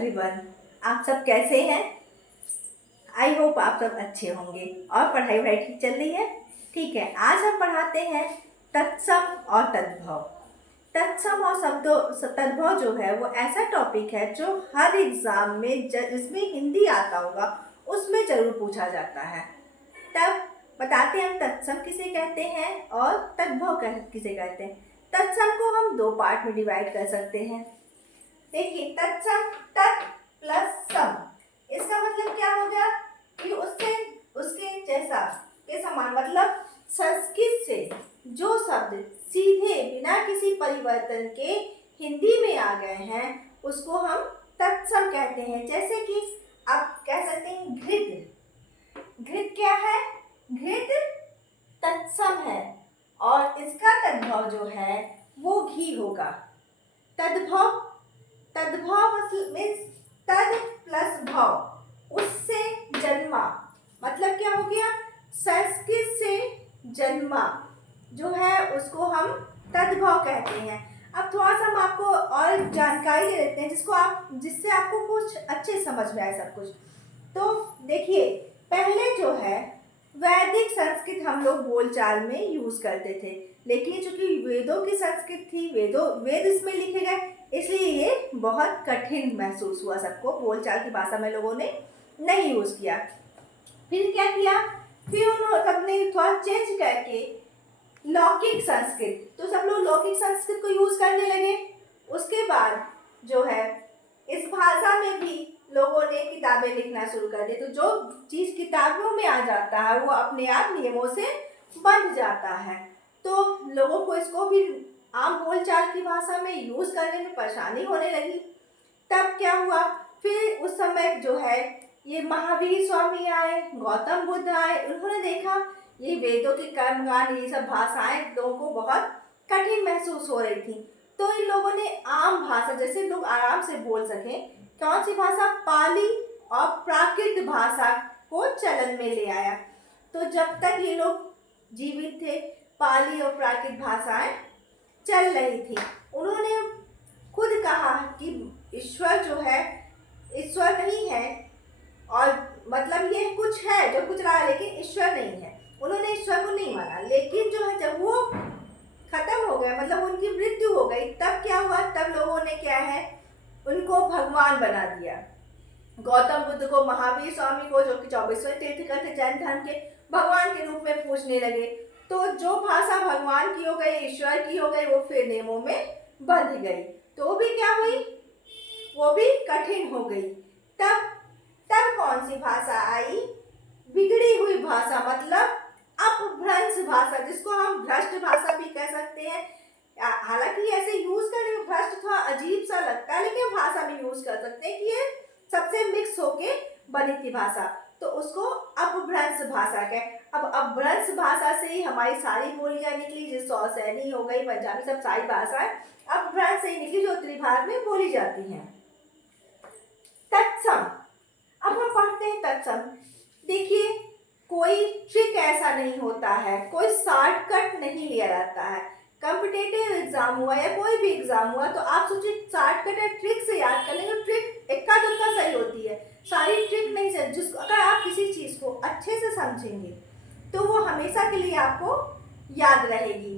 Everyone, आप सब कैसे हैं? आई होप आप सब अच्छे होंगे और पढ़ाई वढ़ाई ठीक चल रही है। ठीक है, आज हम पढ़ाते हैं तत्सम और तद्भव। तत्सम और शब्दों तद्भव जो है वो ऐसा टॉपिक है जो हर एग्जाम में जिसमें हिंदी आता होगा उसमें जरूर पूछा जाता है। तब बताते हैं हम तत्सम किसे कहते हैं और तद्भव किसे कहते हैं। तत्सम को हम दो पार्ट में डिवाइड कर सकते हैं। देखिए, तत्सम तत् प्लस सम, इसका मतलब क्या हो गया कि उससे उसके जैसा के समान, मतलब संस्कृत से जो शब्द सीधे बिना किसी परिवर्तन के हिंदी में आ गए हैं उसको हम तत्सम कहते हैं। जैसे कि आप कह सकते हैं घृत। घृत क्या है? घृत तत्सम है और इसका तद्भव जो है वो घी होगा। तद्भव तद्भव मीन्स तद प्लस भव, उससे जन्मा, मतलब क्या हो गया? संस्कृत से जन्मा जो है उसको हम तद्भव कहते हैं। अब थोड़ा सा हम आपको और जानकारी दे देते हैं जिससे आपको कुछ अच्छे समझ में आए सब कुछ। तो देखिए, पहले जो है वैदिक संस्कृत हम लोग बोलचाल में यूज करते थे, लेकिन चूंकि वेदों की संस्कृत थी, वेद इसमें लिखे गए, इसलिए ये बहुत कठिन महसूस हुआ सबको, बोलचाल की भाषा में लोगों ने नहीं यूज किया। फिर क्या किया? फिर उन्होंने सबने थोड़ा चेंज करके लौकिक संस्कृत, तो सब लोग लौकिक संस्कृत को यूज करने लगे। उसके बाद जो है इस भाषा में भी लोगों ने किताबें लिखना शुरू कर दी, तो जो चीज किताबों में आ जाता है वो अपने आप नियमों से बंध जाता है, तो लोगों को इसको भी आम बोलचाल की भाषा में यूज करने में परेशानी होने लगी। तब क्या हुआ? फिर उस समय जो है ये महावीर स्वामी आए, गौतम बुद्ध आए, उन्होंने देखा ये वेदों के कर्मकांड, ये सब भाषाएं लोगों को बहुत कठिन महसूस हो रही थी, तो इन लोगों ने आम भाषा, जैसे लोग आराम से बोल सके, कौन सी भाषा? पाली और प्राकृत भाषा को चलन में ले आया। तो जब तक ये लोग जीवित थे पाली और प्राकृत भाषाएं चल रही थी। उन्होंने खुद कहा कि ईश्वर जो है ईश्वर नहीं है, और मतलब ये कुछ है जो कुछ रहा है लेकिन ईश्वर नहीं है। उन्होंने ईश्वर को नहीं माना, लेकिन जो है जब वो खत्म हो गया, मतलब उनकी मृत्यु हो गई, तब क्या हुआ? तब लोगों ने क्या है उनको भगवान बना दिया। गौतम बुद्ध को, महावीर स्वामी को, जो कि 24वें तीर्थंकर थे जैन धर्म के, भगवान के रूप में पूजने लगे। तो जो भाषा भगवान की हो गई, ईश्वर की हो गई, वो फिर नियमों में बंध गई, तो वो भी क्या हुई? वो भी कठिन हो गई। तब तब कौन सी भाषा आई? बिगड़ी हुई भाषा, मतलब अपभ्रंश भाषा, जिसको हम भ्रष्ट भाषा भी कह सकते हैं। हालांकि ऐसे यूज करने में भ्रष्ट थोड़ा अजीब सा लगता है, लेकिन भाषा भी यूज कर सकते हैं कि ये सबसे मिक्स होके बनी थी भाषा, तो उसको अपभ्रंश भाषा कहे। अब अपभ्रंश भाषा से ही हमारी सारी बोलियां निकली, जैसे सैनी हो गई, पंजाबी, सब सारी भाषाएं अपभ्रंश से ही निकली जो उत्तरी भारत में बोली जाती हैं। तत्सम, अब हम पढ़ते हैं तत्सम। देखिए, कोई ट्रिक ऐसा नहीं होता है, कोई शॉर्टकट नहीं लिया जाता है। कॉम्पिटिटिव एग्जाम हुआ या कोई भी एग्जाम हुआ तो आप सोचिए शॉर्टकट या ट्रिक से याद कर लेंगे, ट्रिक इक्का दुक्का सही होती है, सारी ट्रिक नहीं सही। जिसको अगर आप किसी चीज को अच्छे से समझेंगे तो वो हमेशा के लिए आपको याद रहेगी।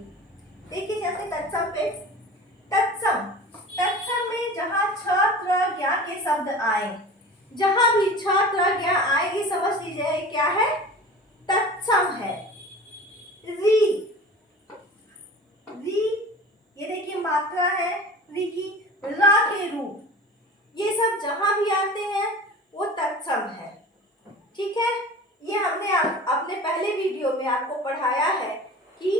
देखिए, जैसे तत्सम पे, तत्सम में जहाँ छ त्र ज्ञ के शब्द आए, जहां भी छ त्र ज्ञ आएगी, समझ लीजिए क्या है? तत्सम है। री, ये देखिए मात्रा है री की, रा के रूप, ये सब जहां भी आते हैं वो तत्सम है। ठीक है, ये हमने अपने पहले वीडियो में आपको पढ़ाया है कि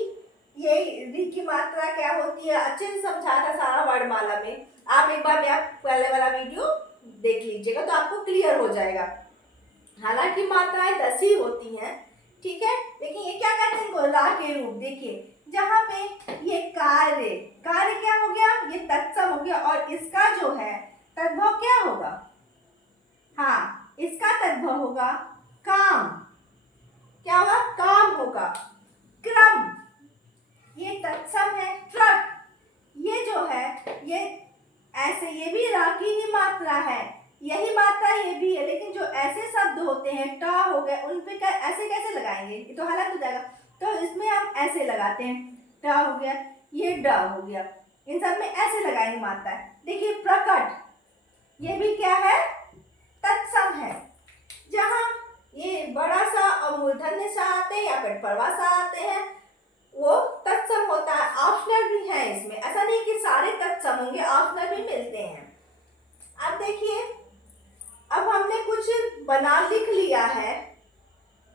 ये री की मात्रा क्या होती है, अच्छे से समझाया था सारा वर्णमाला में। आप एक बार मेरा पहले वाला वीडियो देख लीजिएगा तो आपको क्लियर हो जाएगा। हालांकि मात्राएं 10 ही होती हैं, ठीक है, लेकिन ये क्या कहते हैं? रा के रूप। देखिए, जहां पे ये कार्य क्या हो गया? ये तत्सम हो गया, और इसका जो है तद्भव क्या होगा? हाँ, इसका तद्भव होगा काम। क्या होगा? काम होगा। क्रम, ये तत्सम है। ट्रक, ये जो है ये ऐसे, ये भी रा की ही मात्रा है, ऐसे कैसे लगाएंगे, ये तो हलंत हो जाएगा। तो इसमें हम ऐसे लगाते हैं, ट हो गया, ये ड हो गया, इन सब में ऐसे लगाएंगे मात्रा। देखिए प्रकट, ये भी क्या है, तत्सम है। जहां ये बड़ा सा और मूर्धन्य सा आते हैं या फिर परवा सा आते हैं, वो तत्सम होता है। ऑप्शनल भी है इसमें, ऐसा नहीं कि सारे तत्सम होंगे, ऑप्शनल भी मिलते हैं। अब देखिए, अब हमने कुछ बना लिख लिया है,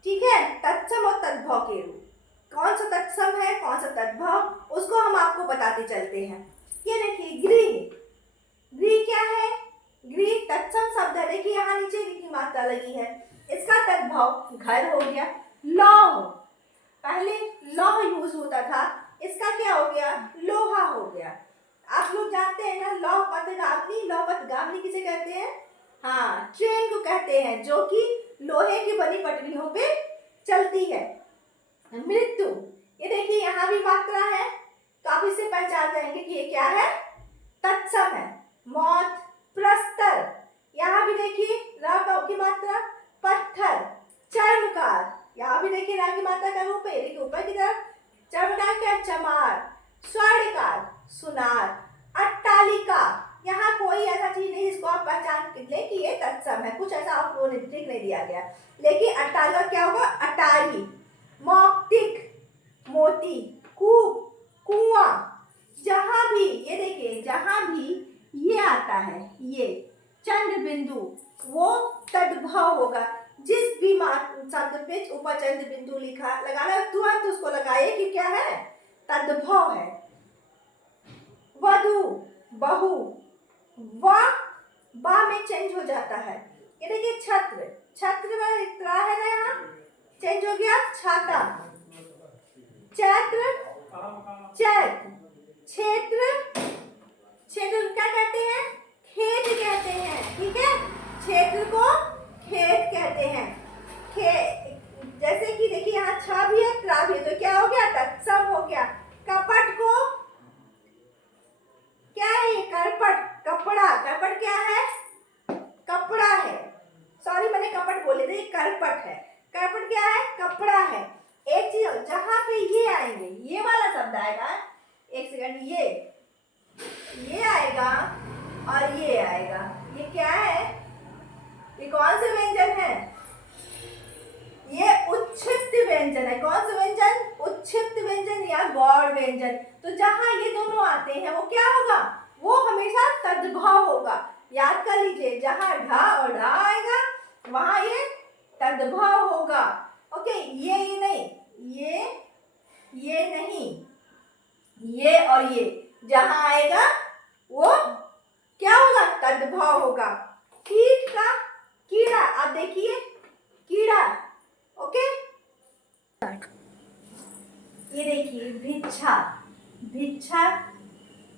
ठीक है, तत्सम और तद्भव के रूप। कौन सा तत्सम है, कौन सा तद्भव, उसको हम आपको बताते चलते हैं। ये देखिए गृह, गृह क्या है, गृह तत्सम शब्द है। देखिए यहाँ नीचे की मात्रा लगी है, इसका तद्भव घर हो गया। लौह, पहले लौह यूज होता था, इसका क्या हो गया, लोहा हो गया। आप लोग जानते हैं ना लौहपतगामिनी, लौहपतगामिनी किसे कहते हैं, हाँ ट्रेन को कहते हैं, जो कि लोहे की बनी पटरियों पे चलती है। मृत्यु, ये देखिए यहाँ भी मात्रा है, तो आप इसे पहचान जाएंगे कि ये क्या है, तत्सम है। मौत, प्रस्तर, यहाँ भी देखिए र की मात्रा। पत्थर, चर्मकार, यहाँ भी देखिए रा की मात्रा का रूप है, देखिए ऊपर की तरफ। चर्मकार क्या, चमार। स्वर्णकार, सुनार। अट्टालिका, यहाँ कोई ऐसा चीज नहीं जिसको आप पहचान ले कि ये तत्सम है, कुछ ऐसा आपको ठीक नहीं दिया गया, लेकिन अट्टालिका क्या होगा, अटारी। मौक्तिक, मोती। कूप, कुआं, जहां भी ये देखिए जहां भी ये आता है, ये चंद्र बिंदु, वो तद्भव होगा। जिस भी शब्द पे ऊपर चंद्र बिंदु लिखा लगाना, तुरंत उसको लगाइए कि क्या है, तद्भव है। वधु, बहु, वा में चेंज हो जाता है। ये देखिए छत्र, छत्र में इतना है ना, यहाँ चेंज हो गया, छाता। चैत्र, चैत। क्षेत्र, क्षेत्र क्या कहते हैं, खेत कहते हैं, ठीक है, क्षेत्र को खेत कहते हैं। जैसे कि देखिए यहाँ छ भी है, त्रा भी है, तो क्या हो गया, तत्सम हो गया। कपट को क्या है, ये करपट, कपड़ा, करपट क्या है, कपड़ा है, सॉरी मैंने कपट बोले थे, करपट है। करपट क्या है, कपड़ा है। एक चीज जहां पे ये आएंगे, ये वाला शब्द आएगा, एक सेकंड, ये आएगा और ये आएगा, ये क्या है, ये कौन से व्यंजन है, ये उच्छिष्ट व्यंजन है। कौन सा व्यंजन, उच्छिष्ट व्यंजन या गौड़ व्यंजन। तो जहां ये दोनों आते हैं वो क्या होगा, वो हमेशा तद्भव होगा। याद कर लीजिए, जहां ढ और ढ आएगा वहां ये तद्भव होगा। ओके, ये नहीं, ये नहीं, ये और ये जहां आएगा वो क्या होगा, तद्भव होगा। कीट का कीड़ा, आप देखिए कीड़ा, ओके। ये देखिए भिक्षा, भिक्षा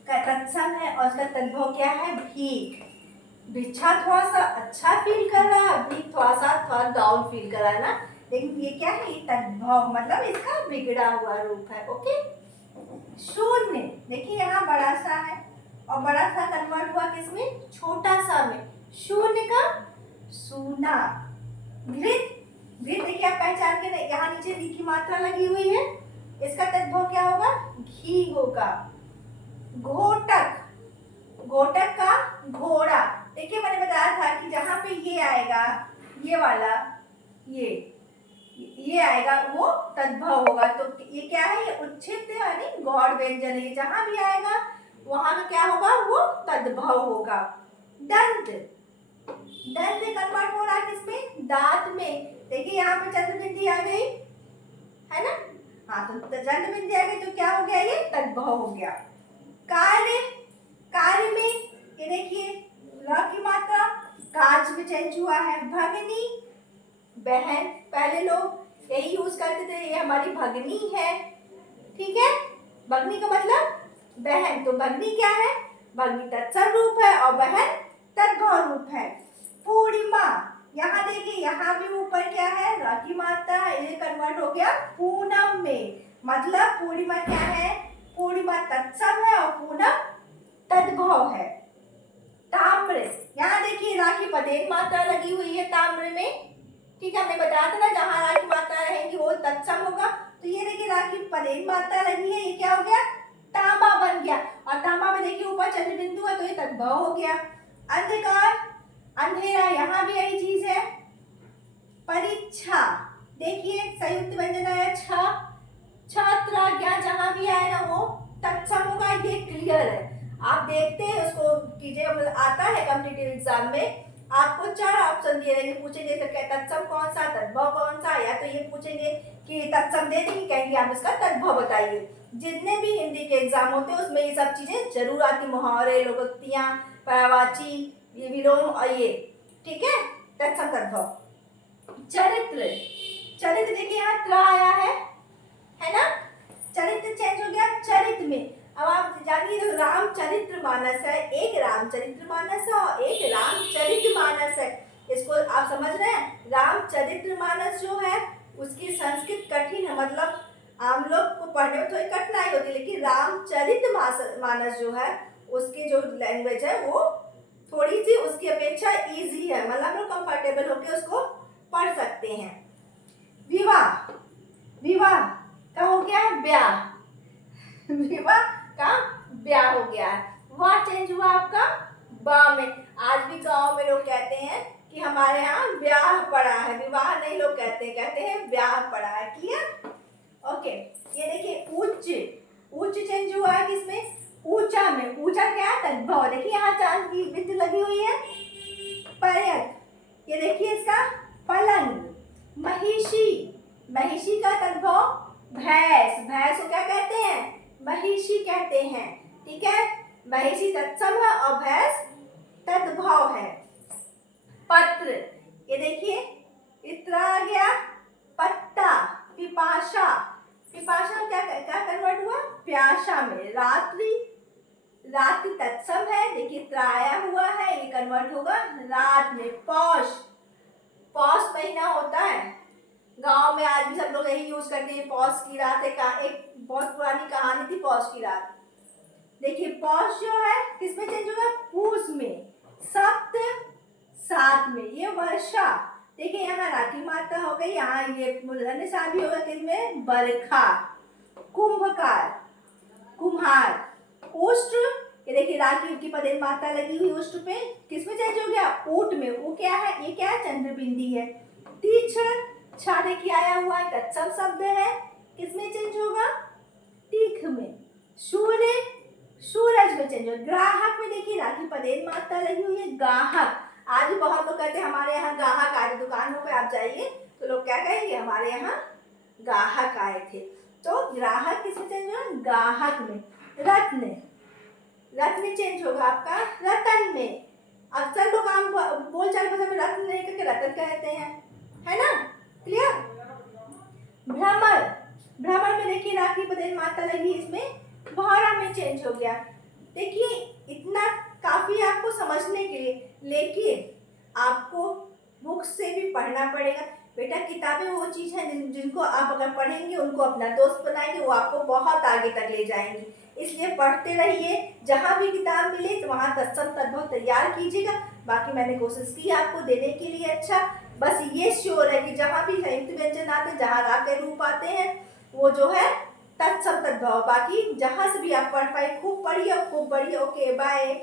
का तत्सम है और उसका तद्भव क्या है, भीख। भिक्षा थोड़ा सा अच्छा फील कर रहा है, भीख थोड़ा डाउन फील कर रहा है ना, लेकिन ये क्या है, ये तद्भव मतलब इसका बिगड़ा हुआ रूप है। ओके। शून्य, देखिए यहाँ बड़ा सा है और बड़ा सा कन्वर्ट हुआ किसमें, छोटा सा में, शून्य का सूना। घृत, घृत देखिए आप पहचान के, यहाँ नीचे री की मात्रा लगी हुई है, इसका तद्भव क्या होगा, घी होगा। घोटक, घोटक का घोड़ा, देखिए मैंने बताया था कि जहां पे ये आएगा, ये वाला, ये आएगा वो तद्भव होगा। तो ये क्या है, ये उच्छिष्ट यानी गौड़ व्यंजन है, जहां भी आएगा वहां का क्या होगा, वो तद्भव होगा। दंत, दंत कन्वर्ट हो रहा है किसमें, दांत में। देखिए यहाँ पे चंद्र बिंदी आ गई है ना, हाँ तो चंद्र बिंदी आ गई तो क्या हो गया, ये तद्भव हो गया। कार्य, कार्य में ये देखिए र की मात्रा, काज में चेंज हुआ है। भगनी, बहन, पहले लोग यही यूज करते थे, ये हमारी भगनी है, ठीक है। भगनी का मतलब बहन, तो भगनी क्या है, भगनी तत्सम रूप है और बहन तद्भव रूप है। पूर्णिमा, यहाँ देखिए यहाँ भी ऊपर क्या है, र की मात्रा, ये कन्वर्ट हो गया पूनम में, मतलब पूर्णिमा क्या है, पूर्णिमा तत्सम है और पूनम तद्भव है। ताम्र, यहाँ देखिए रा की पदेन मात्रा लगी हुई है ताम्र में, ठीक है, हमने बताया था ना जहाँ राखी माता रहेंगी वो तत्सम होगा। तो ये देखिए राखी पदेन माता लगी है, ये क्या हो गया, तांबा बन गया। और तांबा में देखिए ऊपर चंद्र बिंदु है तो ये तद्भव हो गया। अंधकार, अंधेरा, यहाँ भी यही चीज है। परीक्षा, देखिए संयुक्त व्यंजन आया छ, छात्राज्ञा, जहां भी आएगा वो तत्सम होगा, ये क्लियर है। आप देखते हैं उसको कीजिए, आता है कॉम्पिटिटिव एग्जाम में आपको 4 ऑप्शन दिए रहेंगे, पूछेंगे तत्सम कौन सा, तद्भव कौन सा, या तो ये पूछेंगे कि तत्सम दे देंगे, कहेंगे आप इसका तद्भव बताइए। जितने भी हिंदी के एग्जाम होते हैं उसमें ये सब चीजें जरूर आती, मुहावरे, लोकोक्तियां, पर्यायवाची, ये विलोम और ये, ठीक है, तत्सम तद्भव। चरित्र, चरित्र देखिए यहाँ त्र आया है ना, चरित्र चेंज हो गया चरित्र में। अब आप जानिए रामचरित्र मानस है, एक रामचरित्र मानस है और एक रामचरित मानस है। इसको आप समझ रहे हैं, रामचरित्र मानस जो है उसकी संस्कृत कठिन है, मतलब आम लोग को पढ़ने में थोड़ी कठिनाई होती है, लेकिन रामचरित मानस जो है उसकी जो लैंग्वेज है वो थोड़ी सी उसकी अपेक्षा इजी है, मतलब लोग कंफर्टेबल होकर उसको पढ़ सकते हैं। विवाह, विवाह का हो गया है ब्याह, विवाह का ब्याह हो गया है। वह चेंज हुआ आपका बा में। आज भी गांव में लोग कहते हैं कि हमारे यहाँ ब्याह पड़ा है, विवाह नहीं लोग कहते हैं ब्याह पड़ा है, क्लियर, ओके। ये देखिए उच्च, उच्च चेंज हुआ है किसमें, ऊंचा में। ऊंचा क्या है, तद्भव, देखिए यहाँ चांद की बिंदु लगी हुई है। पर्यक, ये देखिए इसका पलंग। महिषी, महिषी का तद्भव भैंस, भैंस को क्या कहते हैं, महिषी कहते हैं, ठीक है। महिषी तत्सम है और भैंस तद्भव है। पत्र, ये देखिए इत्र आ गया, पत्ता। पिपाशा, पिपाशा क्या क्या कन्वर्ट हुआ, प्यासा में। रात्रि, रात्रि तत्सम है, देखिए त्र आया हुआ है, ये कन्वर्ट होगा रात में। पौष, पौष महीना होता है, गांव में आज भी सब लोग यही यूज करते हैं, पौष की रात है का, एक बहुत पुरानी कहानी थी पौष की रात। देखिए पौष जो है किसमें चेंज होगा, पूस में। सप्त, सात में। ये वर्षा, देखिए यहाँ राखी माता हो गई, यहाँ ये मूलधन निशान भी होगा किसमें, बरखा। कुंभकार, कुम्हार। उष्ट, ये देखिए राखी की पदेन माता लगी हुई उष्ट पे, किसमें चेंज हो गया, ऊट में। वो क्या है, ये क्या है, चंद्रबिंदी है। तीक्ष्ण, छा देखिए आया हुआ है, तत्सम शब्द है, किसमें चेंज होगा, तीख में। सूर्य, सूरज में चेंज होगा। ग्राहक में देखिए राखी पदेन माता लगी हुई है। गाहक, आज भी बहुत लोग कहते हैं हमारे यहाँ ग्राहक आए, दुकानों पे आप जाइए तो लोग क्या कहेंगे, हमारे यहाँ ग्राहक आए थे। तो ग्राहक किसमें चेंज होगा, गाहक में। रत्न, रत्न चेंज होगा आपका रतन में। अक्सर लोग आम बोलचाल भाषा में रत्न नहीं करके रतन कहते हैं, है ना, क्लियर। भ्रमर, भ्रमर में देखिए राखी पदेन माता लगी, इसमें भौरा में चेंज हो गया। देखिए इतना काफी आपको समझने के लिए, लेकिन आपको बुक से भी पढ़ना पड़ेगा बेटा। किताबें वो चीज है जिनको आप अगर पढ़ेंगे, उनको अपना दोस्त बनाएंगे, वो आपको बहुत आगे तक ले जाएंगी। इसलिए पढ़ते रहिए, जहाँ भी किताब मिले तो वहाँ तत्सम तद्भव तैयार कीजिएगा। बाकी मैंने कोशिश की आपको देने के लिए अच्छा, बस ये श्योर है कि जहाँ भी संयुक्त व्यंजन आते हैं, जहाँ राग के रूप आते हैं, वो जो है तत्सम तद्भव। बाकी जहाँ से भी आप पढ़ पाए खूब पढ़िए, खूब पढ़िए। Okay bye.